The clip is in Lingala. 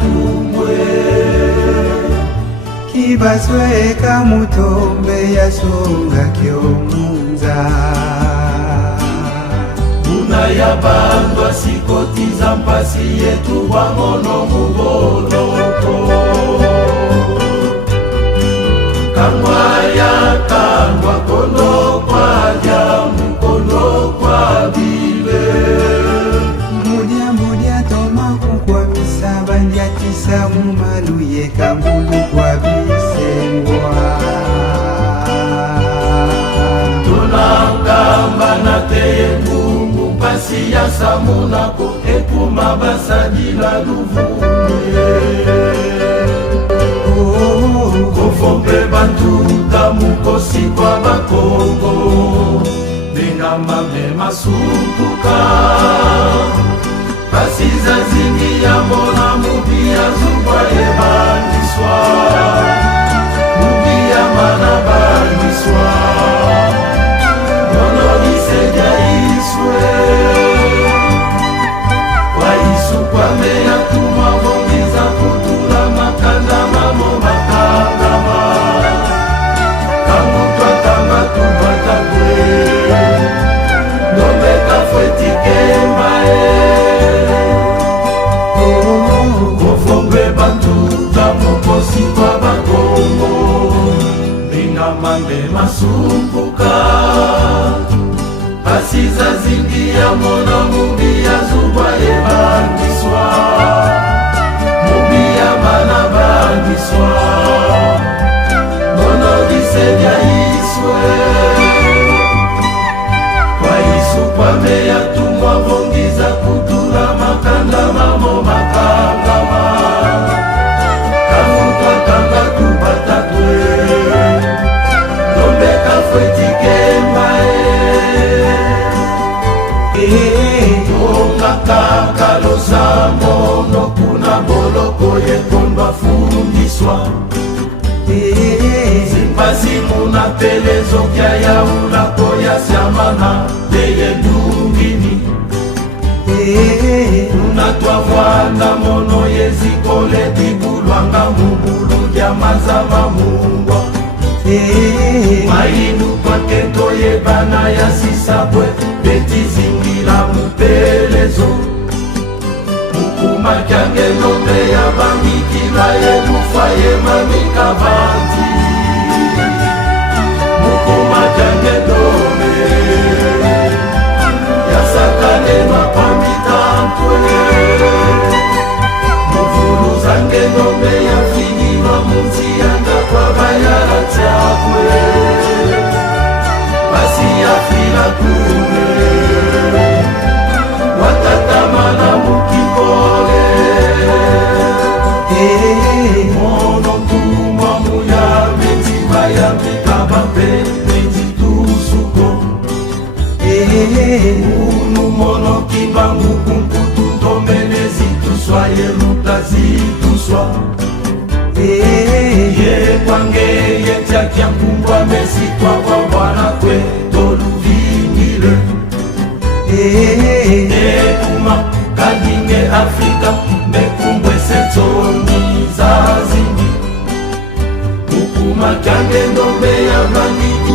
tumwe kibaswe kamutombe yasonga kyomunza Muna ya bandwa sikotiza mpasi yetu wangono muboloko Kangwa ya kangwa kono kwa jamu kono kwa bile Mudia toma kukwa misaba ndia tisa mumaluye kambulu kwa bisengwa Tunakamba na teye mungu mpasi ya samunako ekuma basadila luvunye Kofombe bantu tamukosi kwa bakongo Bengamba mema suntuka Basiza zingi ya mona mubi ya zubwa ebandiswa Mubi ya mana bandiswa Nono liseja iswe Kwa isu kwa meya tuma vongiza kutula makanda mamo makangama Kamutwa kama tubata kwe Nombe kafweti kembae Kofombe bantu tamukosi kwa bakongo Bingamande masumbuka Asiza zingi ya mona mubi ya zuba ebandiswa Mubi ya mana bandiswa Nono diseja iswe Kwa isu kwa meya tumwa vongiza kutula makanda mamo makangama Kamutwa kanga tubata kwe Nombe kafweti kembae Onga kakalosa mono kuna boloko yekondwa fundiswa Zimpasi muna telezo kya ya ulako ya siamana Leye ndungini Unatwavwana mono yezikole dibulwanga mubulu ya mazama mungwa Mainu kwa kento yebana ya sisabwe Beti zingila mupelezo Mukuma kyange nombe ya bambikila yelufa ye mamika vanti Mukuma kyange nombe Ya sakane mapambitantwe Muvulu zange nombe ya finima munzianga kwa bayara chakwe Basi ya fila kume Watatamana mukikole Mono tumwa muya metiba ya mekabambe Metitusuko Unu mono kimbangu kumputu tomenezi tuswa yeluta zituswa Ye kwange ye tiakia kumbwa mesitwa kwa wana kwe toluvingile Ekuma kadinge Afrika mekumbwe setoni za zingi Ukuma kyange ndombe ya vaniki